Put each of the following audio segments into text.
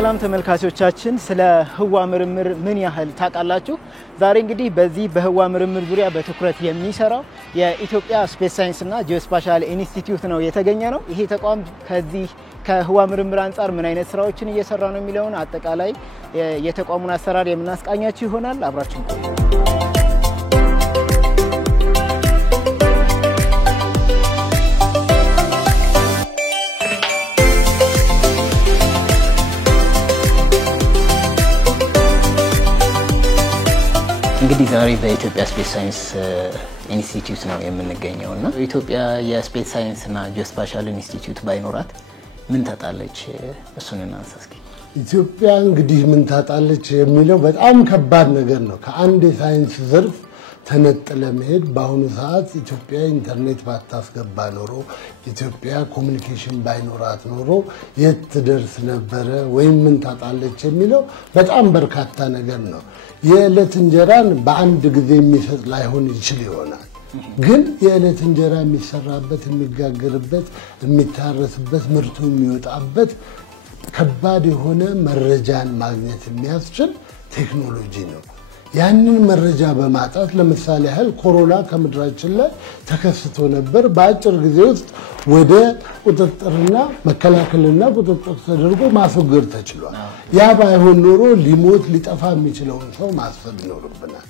ሰላም ተመልካቾቻችን ስለ ህዋ ምርምር ምን ያህል ታውቃላችሁ? ዛሬ እንግዲህ በዚህ በህዋ ምርምር ዙሪያ በትኩረት የሚሰራው የኢትዮጵያ ስፔስ ሳይንስ እና ጂኦስፓሻል ኢንስቲትዩት ነው የተገኘ ነው። ይሄ ተቋም ከዚህ ከህዋ ምርምር አንፃር ምን አይነት ስራዎችን እየሰራ ነው የሚለውን አጠቃላይ የተቋሙን አሰራር የምናስቃኛችሁ ይሆናል። አብራችሁ እንግዲህ ዛሬ በኢትዮጵያ ስፔስ ሳይንስ ኢንስቲትዩት ነው የምንገኘውና ኢትዮጵያ የስፔስ ሳይንስ እና ጂኦስፓሻል ኢንስቲትዩት ባይኖራት ምን ታጣለች? እሱን እናንሳ እስኪ። ኢትዮጵያ እንግዲህ ምን ታጣለች የሚለው በጣም ከባድ ነገር ነው። ከአንድ የሳይንስ ዘርፍ ተነጥለ መሄድ በአሁኑ ሰዓት ኢትዮጵያ ኢንተርኔት ባታስገባ ኖሮ ኢትዮጵያ ኮሙኒኬሽን ባይኖራት ኖሮ የት ትደርስ ነበረ ወይም ምን ታጣለች የሚለው በጣም በርካታ ነገር ነው። የዕለት እንጀራን በአንድ ጊዜ የሚሰጥ ላይሆን ይችል ይሆናል። ግን የዕለት እንጀራ የሚሰራበት የሚጋገርበት የሚታረስበት ምርቱ የሚወጣበት ከባድ የሆነ መረጃን ማግኘት የሚያስችል ቴክኖሎጂ ነው። ያንን መረጃ በማጣት ለምሳሌ ያህል ኮሮና ከምድራችን ላይ ተከስቶ ነበር። በአጭር ጊዜ ውስጥ ወደ ቁጥጥርና መከላከልና ቁጥጥር ተደርጎ ማስወገድ ተችሏል። ያ ባይሆን ኖሮ ሊሞት ሊጠፋ የሚችለውን ሰው ማሰብ ይኖርብናል።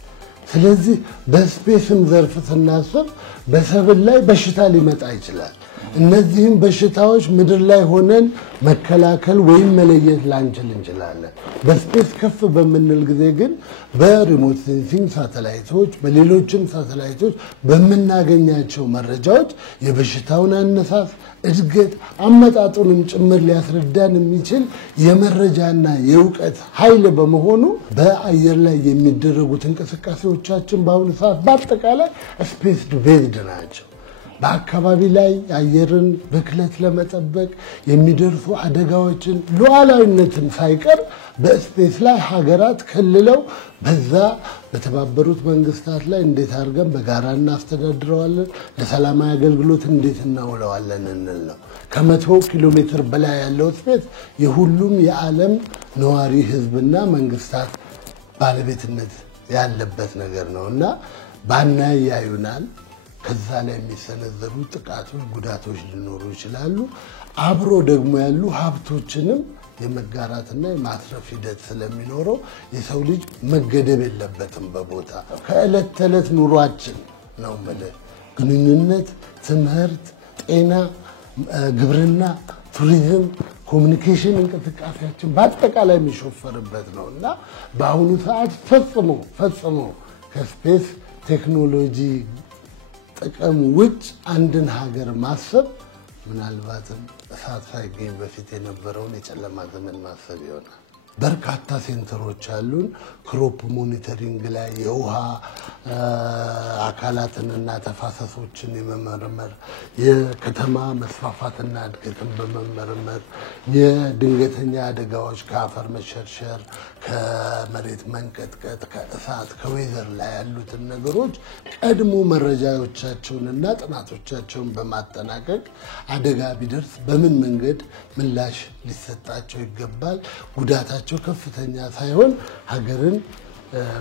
ስለዚህ በስፔስም ዘርፍ ስናስብ በሰብል ላይ በሽታ ሊመጣ ይችላል። እነዚህም በሽታዎች ምድር ላይ ሆነን መከላከል ወይም መለየት ላንችል እንችላለን። በስፔስ ከፍ በምንል ጊዜ ግን በሪሞት ሴንሲንግ ሳተላይቶች በሌሎችም ሳተላይቶች በመናገኛቸው መረጃዎች የበሽታውን አነሳስ እድገት አመጣጡንም ጭምር ሊያስረዳን የሚችል የመረጃና የእውቀት ኃይል በመሆኑ በአየር ላይ የሚደረጉት እንቅስቃሴዎቻችን በአሁኑ ሰዓት በአጠቃላይ ስፔስ ቤዝድ ናቸው። በአካባቢ ላይ አየርን ብክለት ለመጠበቅ የሚደርሱ አደጋዎችን ሉዓላዊነትን ሳይቀር በስፔስ ላይ ሀገራት ከልለው በዛ በተባበሩት መንግስታት ላይ እንዴት አድርገን በጋራ እናስተዳድረዋለን፣ ለሰላማዊ አገልግሎት እንዴት እናውለዋለን እንል ነው። ከ100 ኪሎ ሜትር በላይ ያለው ስፔስ የሁሉም የዓለም ነዋሪ ህዝብና መንግስታት ባለቤትነት ያለበት ነገር ነውና ባናይ ያዩናል። ከዛ ላይ የሚሰነዘሩ ጥቃቶች ጉዳቶች ሊኖሩ ይችላሉ። አብሮ ደግሞ ያሉ ሀብቶችንም የመጋራትና የማትረፍ ሂደት ስለሚኖረው የሰው ልጅ መገደብ የለበትም በቦታ ከዕለት ተዕለት ኑሯችን ነው ማለት ግንኙነት፣ ትምህርት፣ ጤና፣ ግብርና፣ ቱሪዝም፣ ኮሙኒኬሽን እንቅስቃሴያችን በአጠቃላይ የሚሾፈርበት ነውና በአሁኑ ሰዓት ፈጽሞ ከስፔስ ቴክኖሎጂ ጥቅም ውጭ አንድን ሀገር ማሰብ ምናልባትም እሳት ሳይገኝ በፊት የነበረውን የጨለማ ዘመን ማሰብ ይሆናል። በርካታ ሴንተሮች አሉን። ክሮፕ ሞኒተሪንግ ላይ የውሃ አካላትንና ተፋሰሶችን የመመርመር የከተማ መስፋፋትና እድገትን በመመርመር የድንገተኛ አደጋዎች ከአፈር መሸርሸር፣ ከመሬት መንቀጥቀጥ፣ ከእሳት ከዌዘር ላይ ያሉትን ነገሮች ቀድሞ መረጃዎቻቸውንና ጥናቶቻቸውን በማጠናቀቅ አደጋ ቢደርስ በምን መንገድ ምላሽ ሊሰጣቸው ይገባል፣ ጉዳታቸው ከፍተኛ ሳይሆን ሀገርን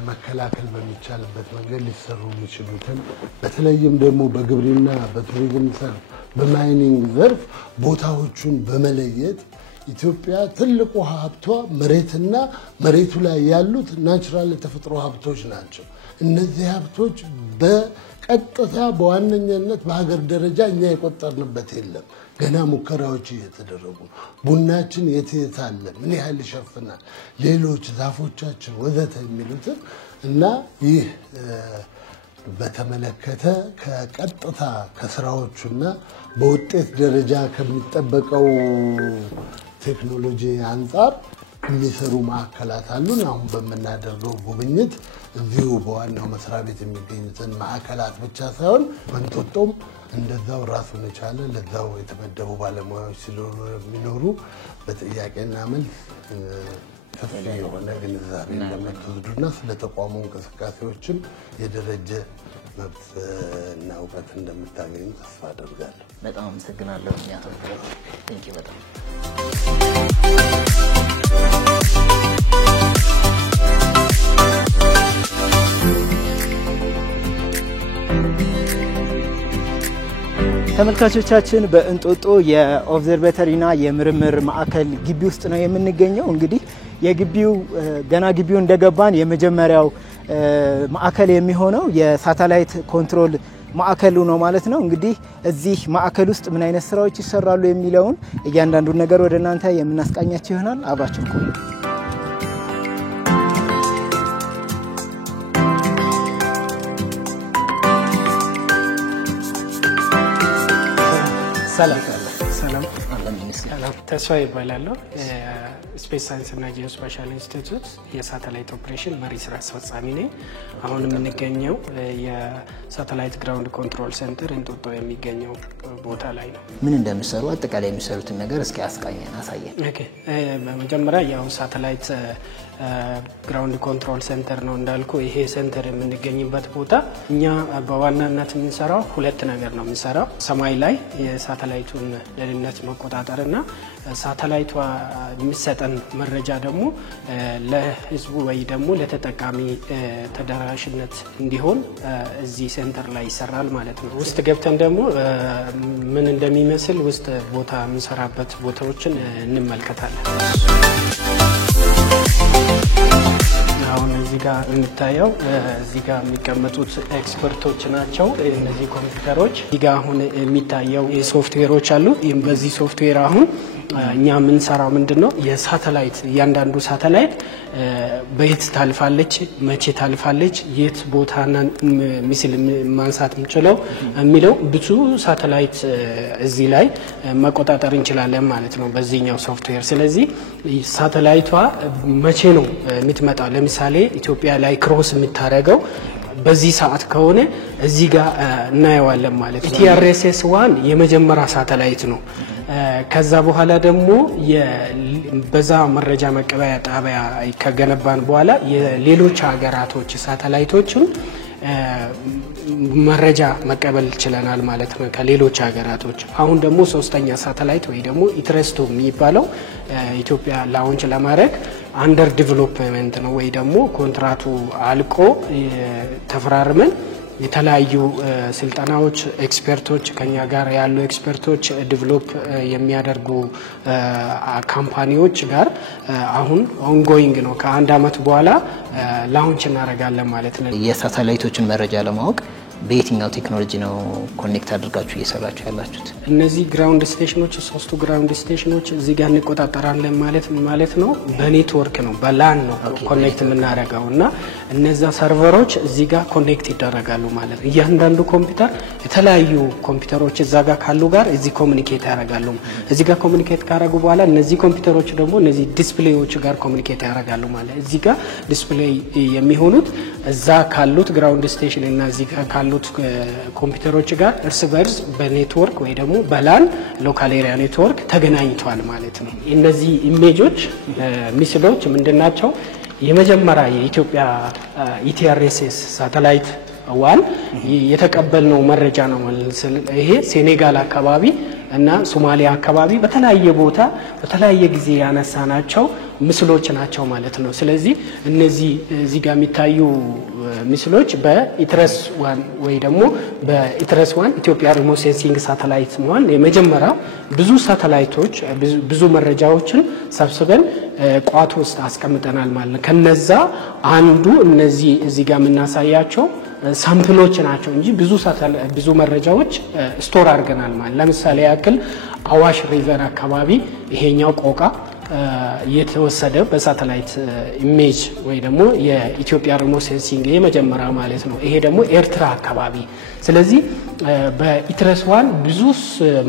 መከላከል በሚቻልበት መንገድ ሊሰሩ የሚችሉትን በተለይም ደግሞ በግብርና በቱሪዝም ዘርፍ በማይኒንግ ዘርፍ ቦታዎቹን በመለየት ኢትዮጵያ ትልቁ ሀብቷ መሬትና መሬቱ ላይ ያሉት ናቹራል የተፈጥሮ ሀብቶች ናቸው። እነዚህ ሀብቶች በቀጥታ በዋነኛነት በሀገር ደረጃ እኛ የቆጠርንበት የለም። ገና ሙከራዎች እየተደረጉ ቡናችን የት አለ፣ ምን ያህል ይሸፍናል፣ ሌሎች ዛፎቻችን ወዘተ የሚሉትን እና ይህ በተመለከተ ከቀጥታ ከስራዎቹና በውጤት ደረጃ ከሚጠበቀው ቴክኖሎጂ አንፃር የሚሰሩ ማዕከላት አሉን። አሁን በመናደርገው ጉብኝት እዚሁ በዋናው መስሪያ ቤት የሚገኙትን ማዕከላት ብቻ ሳይሆን መንጦጦም እንደዛው ራሱን የቻለ ለዛው የተመደቡ ባለሙያዎች ስለሚኖሩ በጥያቄና መልስ ከፍ የሆነ ግንዛቤ እንደምትወስዱና ስለ ተቋሙ እንቅስቃሴዎችም የደረጀ መብትና እውቀት እንደምታገኙ ተስፋ አደርጋለሁ። በጣም አመሰግናለሁ። ቴንኪው በጣም ተመልካቾቻችን በእንጦጦ የኦብዘርቬተሪና የምርምር ማዕከል ግቢ ውስጥ ነው የምንገኘው። እንግዲህ የግቢው ገና ግቢው እንደገባን የመጀመሪያው ማዕከል የሚሆነው የሳተላይት ኮንትሮል ማዕከሉ ነው ማለት ነው። እንግዲህ እዚህ ማዕከል ውስጥ ምን አይነት ስራዎች ይሰራሉ የሚለውን እያንዳንዱ ነገር ወደ እናንተ የምናስቃኛችሁ ይሆናል። አብራችሁ ቆዩ። ሰላም ተስፋ ይባላል። ስፔስ ሳይንስ እና ጂኦስፓሻል ኢንስቲትዩት የሳተላይት ኦፕሬሽን መሪ ስራ አስፈጻሚ ነኝ። አሁን የምንገኘው የሳተላይት ግራውንድ ኮንትሮል ሴንተር እንጦጦ የሚገኘው ቦታ ላይ ነው። ምን እንደምሰሩ አጠቃላይ የሚሰሩትን ነገር እስኪ አስቃኘን አሳየን። ኦኬ በመጀመሪያ ያው ሳተላይት ግራውንድ ኮንትሮል ሴንተር ነው እንዳልኩ። ይሄ ሴንተር የምንገኝበት ቦታ እኛ በዋናነት የምንሰራው ሁለት ነገር ነው የምንሰራው። ሰማይ ላይ የሳተላይቱን ደህንነት መቆጣጠርና ሳተላይቷ የሚሰጠን መረጃ ደግሞ ለህዝቡ ወይ ደግሞ ለተጠቃሚ ተደራሽነት እንዲሆን እዚህ ሴንተር ላይ ይሰራል ማለት ነው። ውስጥ ገብተን ደግሞ ምን እንደሚመስል ውስጥ ቦታ የምንሰራበት ቦታዎችን እንመልከታለን። አሁን እዚህ ጋር የምታየው እዚህ ጋር የሚቀመጡት ኤክስፐርቶች ናቸው። እነዚህ ኮምፒውተሮች እዚህ ጋር አሁን የሚታየው ሶፍትዌሮች አሉ። በዚህ ሶፍትዌር አሁን እኛ የምንሰራው ምንድነው የሳተላይት እያንዳንዱ ሳተላይት በየት ታልፋለች፣ መቼ ታልፋለች፣ የት ቦታና ምስል ማንሳት የምንችለው የሚለው ብዙ ሳተላይት እዚህ ላይ መቆጣጠር እንችላለን ማለት ነው በዚህኛው ሶፍትዌር። ስለዚህ ሳተላይቷ መቼ ነው የምትመጣው፣ ለምሳሌ ኢትዮጵያ ላይ ክሮስ የምታደርገው በዚህ ሰዓት ከሆነ እዚህ ጋር እናየዋለን ማለት ነው። TRSS 1 የመጀመሪያ ሳተላይት ነው። ከዛ በኋላ ደግሞ በዛ መረጃ መቀበያ ጣቢያ ከገነባን በኋላ የሌሎች ሀገራቶች ሳተላይቶችን መረጃ መቀበል ይችላል ማለት ነው ከሌሎች ሀገራቶች። አሁን ደግሞ ሶስተኛ ሳተላይት ወይ ደግሞ ኢትረስቶ የሚባለው ኢትዮጵያ ላውንች ለማድረግ አንደር ዲቨሎፕመንት ነው ወይ ደግሞ ኮንትራቱ አልቆ ተፈራርመን የተለያዩ ስልጠናዎች ኤክስፐርቶች ከኛ ጋር ያሉ ኤክስፐርቶች ዲቨሎፕ የሚያደርጉ ካምፓኒዎች ጋር አሁን ኦንጎይንግ ነው። ከአንድ አመት በኋላ ላውንች እናደርጋለን ማለት ነው። የሳተላይቶችን መረጃ ለማወቅ በየትኛው ቴክኖሎጂ ነው ኮኔክት አድርጋችሁ እየሰራችሁ ያላችሁት? እነዚህ ግራውንድ ስቴሽኖች ሶስቱ ግራውንድ ስቴሽኖች እዚህ ጋር እንቆጣጠራለን ማለት ነው። በኔትወርክ ነው በላን ነው ኮኔክት የምናደርገው እና እነዛ ሰርቨሮች እዚህ ጋር ኮኔክት ይደረጋሉ ማለት ነው። እያንዳንዱ ኮምፒውተር የተለያዩ ኮምፒውተሮች እዛ ጋር ካሉ ጋር እዚህ ኮሙኒኬት ያደርጋሉ። እዚህ ጋር ኮሙኒኬት ካደረጉ በኋላ እነዚህ ኮምፒውተሮች ደግሞ እነዚህ ዲስፕሌዮች ጋር ኮሙኒኬት ያደርጋሉ ማለት እዚህ ጋር ዲስፕሌይ የሚሆኑት እዛ ካሉት ግራውንድ ስቴሽን እና እዚህ ጋር ካሉት ኮምፒውተሮች ጋር እርስ በርስ በኔትወርክ ወይ ደግሞ በላን ሎካል ኤሪያ ኔትወርክ ተገናኝቷል ማለት ነው። እነዚህ ኢሜጆች ምስሎች ምንድናቸው? የመጀመሪያ የኢትዮጵያ ኢቲአርኤስኤስ ሳተላይት 1 የተቀበልነው መረጃ ነው ማለት ነው። ይሄ ሴኔጋል አካባቢ እና ሶማሊያ አካባቢ በተለያየ ቦታ በተለያየ ጊዜ ያነሳናቸው ምስሎች ናቸው ማለት ነው። ስለዚህ እነዚህ እዚህ ጋር የሚታዩ ምስሎች በኢትረስ 1 ወይ ደግሞ በኢትረስ 1 ኢትዮጵያ ሪሞት ሴንሲንግ ሳተላይት መሆን የመጀመሪያው ብዙ ሳተላይቶች ብዙ መረጃዎችን ሰብስበን ቋት ውስጥ አስቀምጠናል ማለት ነው። ከነዛ አንዱ እነዚህ እዚህ ጋር የምናሳያቸው ሳምፕሎች ናቸው እንጂ ብዙ መረጃዎች ስቶር አድርገናል ማለት። ለምሳሌ ያክል አዋሽ ሪቨር አካባቢ ይሄኛው ቆቃ የተወሰደ በሳተላይት ኢሜጅ ወይ ደግሞ የኢትዮጵያ ሪሞት ሴንሲንግ የመጀመሪያ ማለት ነው። ይሄ ደግሞ ኤርትራ አካባቢ። ስለዚህ በኢትረስ 1 ብዙ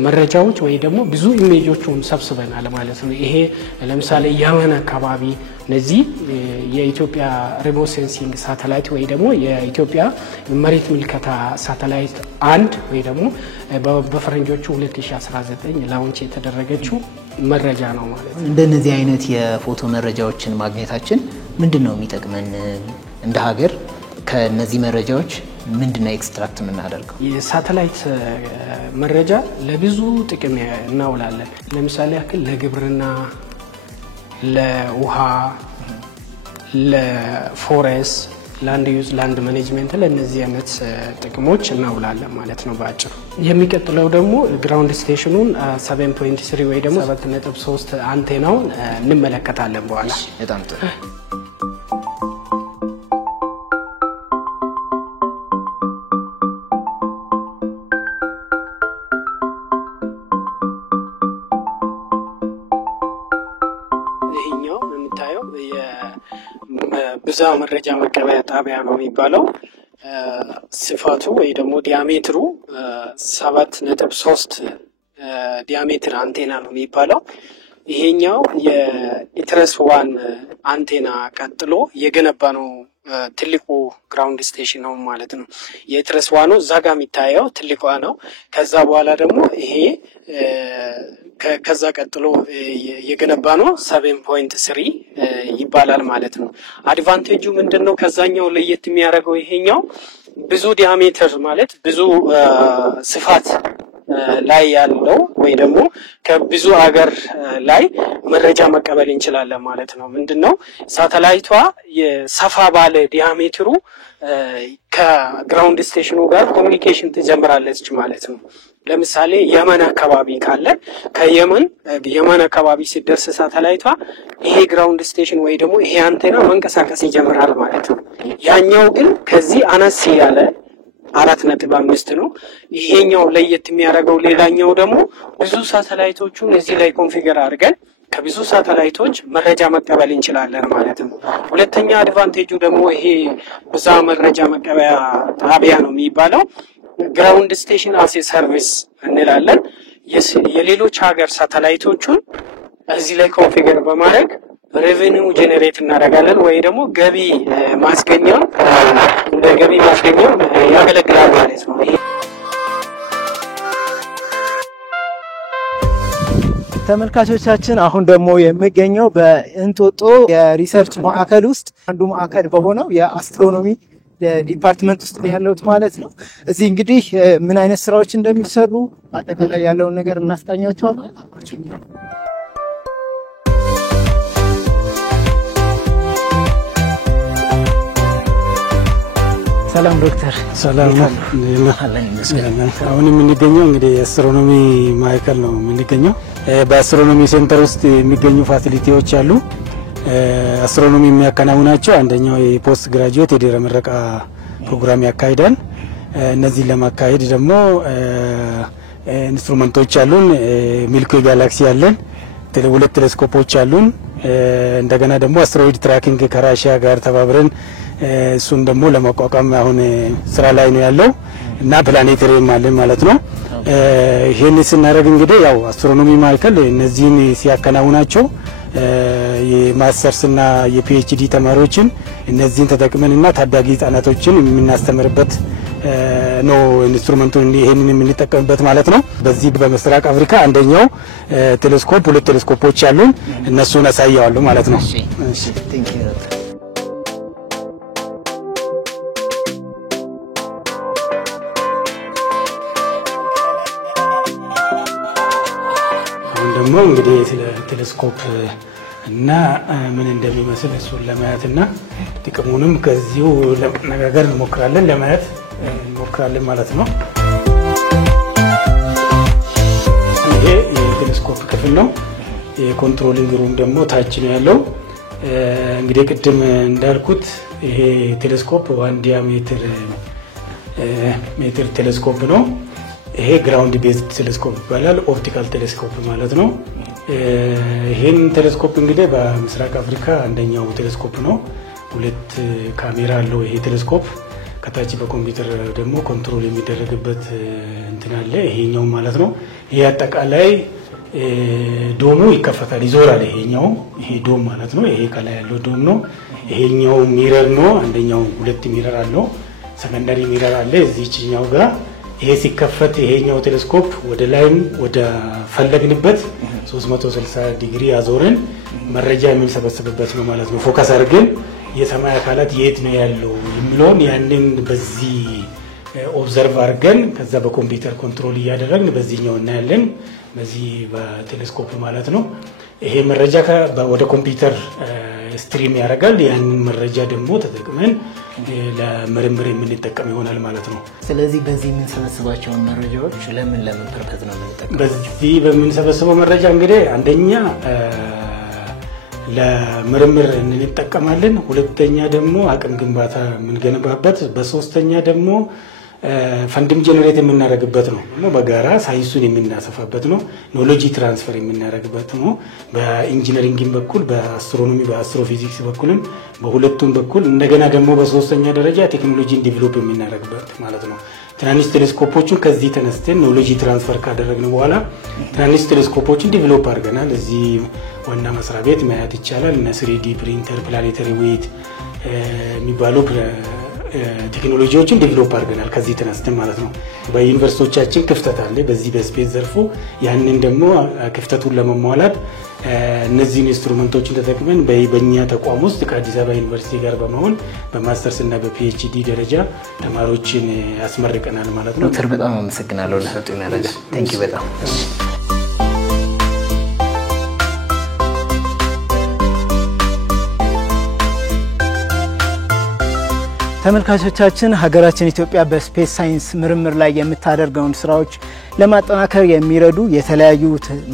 መረጃዎች ወይ ደግሞ ብዙ ኢሜጆችን ሰብስበናል ማለት ነው። ይሄ ለምሳሌ የመን አካባቢ እነዚህ የኢትዮጵያ ሪሞት ሴንሲንግ ሳተላይት ወይ ደግሞ የኢትዮጵያ መሬት ምልከታ ሳተላይት 1 ወይ ደግሞ በፈረንጆቹ 2019 ላውንች የተደረገችው መረጃ ነው ማለት ነው። እንደነዚህ አይነት የፎቶ መረጃዎችን ማግኘታችን ምንድነው የሚጠቅመን እንደ ሀገር? ከነዚህ መረጃዎች ምንድነው ኤክስትራክት የምናደርገው? የሳተላይት መረጃ ለብዙ ጥቅም እናውላለን። ለምሳሌ ያክል ለግብርና ለውሃ ለፎሬስት ላንድ ዩዝ ላንድ ማኔጅመንት ለነዚህ አይነት ጥቅሞች እናውላለን ማለት ነው ባጭሩ። የሚቀጥለው ደግሞ ግራውንድ ስቴሽኑን 7.3 ወይ ደግሞ 7.3 አንቴናውን እንመለከታለን በኋላ። በጣም ጥሩ። ብዛ መረጃ መቀበያ ጣቢያ ነው የሚባለው። ስፋቱ ወይ ደግሞ ዲያሜትሩ 7.3 ዲያሜትር አንቴና ነው የሚባለው። ይሄኛው የኢትረስ ዋን አንቴና ቀጥሎ የገነባ ነው ትልቁ ግራውንድ ስቴሽን ነው ማለት ነው። የኢትረስ ዋኑ እዛ ጋር የሚታየው ትልቋ ነው። ከዛ በኋላ ደግሞ ይሄ ከዛ ቀጥሎ የገነባ ነው 7.3 ይባላል ማለት ነው። አድቫንቴጁ ምንድነው? ከዛኛው ለየት የሚያደርገው ይሄኛው ብዙ ዲያሜትር ማለት ብዙ ስፋት ላይ ያለው ወይ ደግሞ ከብዙ ሀገር ላይ መረጃ መቀበል እንችላለን ማለት ነው። ምንድነው? ሳተላይቷ የሰፋ ባለ ዲያሜትሩ ከግራውንድ ስቴሽኑ ጋር ኮሙኒኬሽን ትጀምራለች ማለት ነው። ለምሳሌ የመን አካባቢ ካለ የመን አካባቢ ሲደርስ ሳተላይቷ ይሄ ግራውንድ ስቴሽን ወይ ደግሞ ይሄ አንቴና መንቀሳቀስ ይጀምራል ማለት ነው። ያኛው ግን ከዚህ አነስ ያለ 4.5 ነው። ይሄኛው ለየት የሚያደርገው ሌላኛው ደግሞ ብዙ ሳተላይቶቹን እዚህ ላይ ኮንፊገር አድርገን ከብዙ ሳተላይቶች መረጃ መቀበል እንችላለን ማለት ነው። ሁለተኛ አድቫንቴጁ ደግሞ ይሄ ብዛ መረጃ መቀበያ ጣቢያ ነው የሚባለው። ግራውንድ ስቴሽን አስ ሰርቪስ እንላለን። የሌሎች ሀገር ሳተላይቶቹን እዚህ ላይ ኮንፊገር በማድረግ ሬቨኒው ጄኔሬት እናደርጋለን ወይ ደግሞ ገቢ ማስገኛው እንደ ገቢ ማስገኛው ያገለግላል ማለት ነው። ተመልካቾቻችን አሁን ደግሞ የሚገኘው በእንጦጦ የሪሰርች ማዕከል ውስጥ አንዱ ማዕከል በሆነው የአስትሮኖሚ ዲፓርትመንት ውስጥ ያለውት ማለት ነው። እዚህ እንግዲህ ምን አይነት ስራዎች እንደሚሰሩ አጠቃላይ ያለውን ነገር እናስቃኛቸዋለን። ሰላም ዶክተር። ሰላም ነው። አሁን የምንገኘው እንግዲህ የአስትሮኖሚ ማዕከል ነው የምንገኘው። በአስትሮኖሚ ሴንተር ውስጥ የሚገኙ ፋሲሊቲዎች አሉ። አስትሮኖሚ የሚያከናውናቸው አንደኛው የፖስት ግራጁዌት የድህረ ምረቃ ፕሮግራም ያካሂዳል። እነዚህን ለማካሄድ ደግሞ ኢንስትሩመንቶች አሉን። ሚልኪ ዌይ ጋላክሲ አለን። ሁለት ቴሌስኮፖች አሉን። እንደገና ደግሞ አስትሮይድ ትራኪንግ ከራሺያ ጋር ተባብረን እሱን ደግሞ ለማቋቋም አሁን ስራ ላይ ነው ያለው እና ፕላኔታሪየም አለን ማለት ነው። ይሄን ስናደርግ እንግዲህ ያው አስትሮኖሚ ማዕከል እነዚህን ሲያከናውናቸው የማስተርስና የፒኤችዲ ተማሪዎችን እነዚህን ተጠቅመንና ታዳጊ ህጻናቶችን የምናስተምርበት ነው ኢንስትሩመንቱን ይሄንን የምንጠቀምበት ማለት ነው። በዚህ በምስራቅ አፍሪካ አንደኛው ቴሌስኮፕ ሁለት ቴሌስኮፖች አሉን እነሱን አሳያለሁ ማለት ነው። እሺ ደግሞ እንግዲህ ስለ ቴሌስኮፕ እና ምን እንደሚመስል እሱን ለማየትና ጥቅሙንም ከዚሁ ለመነጋገር እንሞክራለን ማለት ነው። ይሄ የቴሌስኮፕ ክፍል ነው። የኮንትሮሊንግ ሩም ደግሞ ታች ነው ያለው። እንግዲህ ቅድም እንዳልኩት ይሄ ቴሌስኮፕ 1 ዲያሜትር ሜትር ቴሌስኮፕ ነው። ይሄ ግራውንድ ቤዝድ ቴሌስኮፕ ይባላል። ኦፕቲካል ቴሌስኮፕ ማለት ነው። ይሄን ቴሌስኮፕ እንግዲህ በምስራቅ አፍሪካ አንደኛው ቴሌስኮፕ ነው። ሁለት ካሜራ አለው ይሄ ቴሌስኮፕ። ከታች በኮምፒውተር ደግሞ ኮንትሮል የሚደረግበት እንትን አለ ይሄኛው ማለት ነው። ይሄ አጠቃላይ ዶሙ ይከፈታል ይዞራል። ይሄ ዶም ማለት ነው። ይሄ ከላይ ያለው ዶም ነው። ይሄኛው ሚረር ነው። አንደኛው ሁለት ሚረር አለው። ሰከንዳሪ ሚረር አለ እዚህኛው ጋር። ይሄ ሲከፈት ይሄኛው ቴሌስኮፕ ወደ ላይም ወደ ፈለግንበት 360 ዲግሪ አዞረን መረጃ የምንሰበስብበት ነው ማለት ነው። ፎከስ አድርገን የሰማይ አካላት የት ነው ያለው የሚለውን ያንን በዚህ ኦብዘርቭ አድርገን ከዛ በኮምፒውተር ኮንትሮል እያደረግን በዚህኛው እናያለን። በዚህ በቴሌስኮፕ ማለት ነው። ይሄ መረጃ ወደ ኮምፒውተር ስትሪም ያደርጋል። ያንን መረጃ ደግሞ ተጠቅመን ለምርምር የምንጠቀም ይሆናል ማለት ነው። ስለዚህ በዚህ የምንሰበስባቸው መረጃዎች ለምን ፐርፐዝ ነው የምንጠቀመው? በዚህ በምንሰበስበው መረጃ እንግዲህ አንደኛ ለምርምር እንጠቀማለን፣ ሁለተኛ ደግሞ አቅም ግንባታ የምንገነባበት፣ በሶስተኛ ደግሞ ፈንድም ጀነሬት የምናደርግበት ነው። በጋራ ሳይንሱን የምናሰፋበት ነው። ኖሎጂ ትራንስፈር የምናደርግበት ነው። በኢንጂነሪንግ በኩል በአስትሮኖሚ በአስትሮፊዚክስ በኩልም በሁለቱም በኩል እንደገና ደግሞ በሶስተኛ ደረጃ ቴክኖሎጂን ዲቨሎፕ የምናደርግበት ማለት ነው። ትናንሽ ቴሌስኮፖችን ከዚህ ተነስተን ኖሎጂ ትራንስፈር ካደረግን በኋላ ትናንሽ ቴሌስኮፖችን ዲቨሎፕ አድርገናል። እዚህ ዋና መስሪያ ቤት ማየት ይቻላል። እነ 3D ፕሪንተር፣ ፕላኔተሪ ዌት የሚባሉ ቴክኖሎጂዎችን ዲቨሎፕ አድርገናል ከዚህ ተነስተን ማለት ነው። በዩኒቨርሲቲዎቻችን ክፍተት አለ በዚህ በስፔስ ዘርፉ። ያንን ደግሞ ክፍተቱን ለመሟላት እነዚህን ኢንስትሩመንቶችን ተጠቅመን በእኛ ተቋም ውስጥ ከአዲስ አበባ ዩኒቨርሲቲ ጋር በመሆን በማስተርስ እና በፒኤችዲ ደረጃ ተማሪዎችን ያስመርቀናል ማለት ነው። ዶክተር በጣም አመሰግናለሁ ለሰጡኝ መረጃ። ቴንክ ዩ በጣም። ተመልካቾቻችን ሀገራችን ኢትዮጵያ በስፔስ ሳይንስ ምርምር ላይ የምታደርገውን ስራዎች ለማጠናከር የሚረዱ የተለያዩ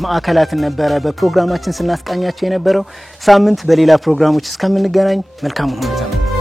ማዕከላትን ነበረ በፕሮግራማችን ስናስቃኛቸው የነበረው። ሳምንት በሌላ ፕሮግራሞች እስከምንገናኝ መልካም ሁሉ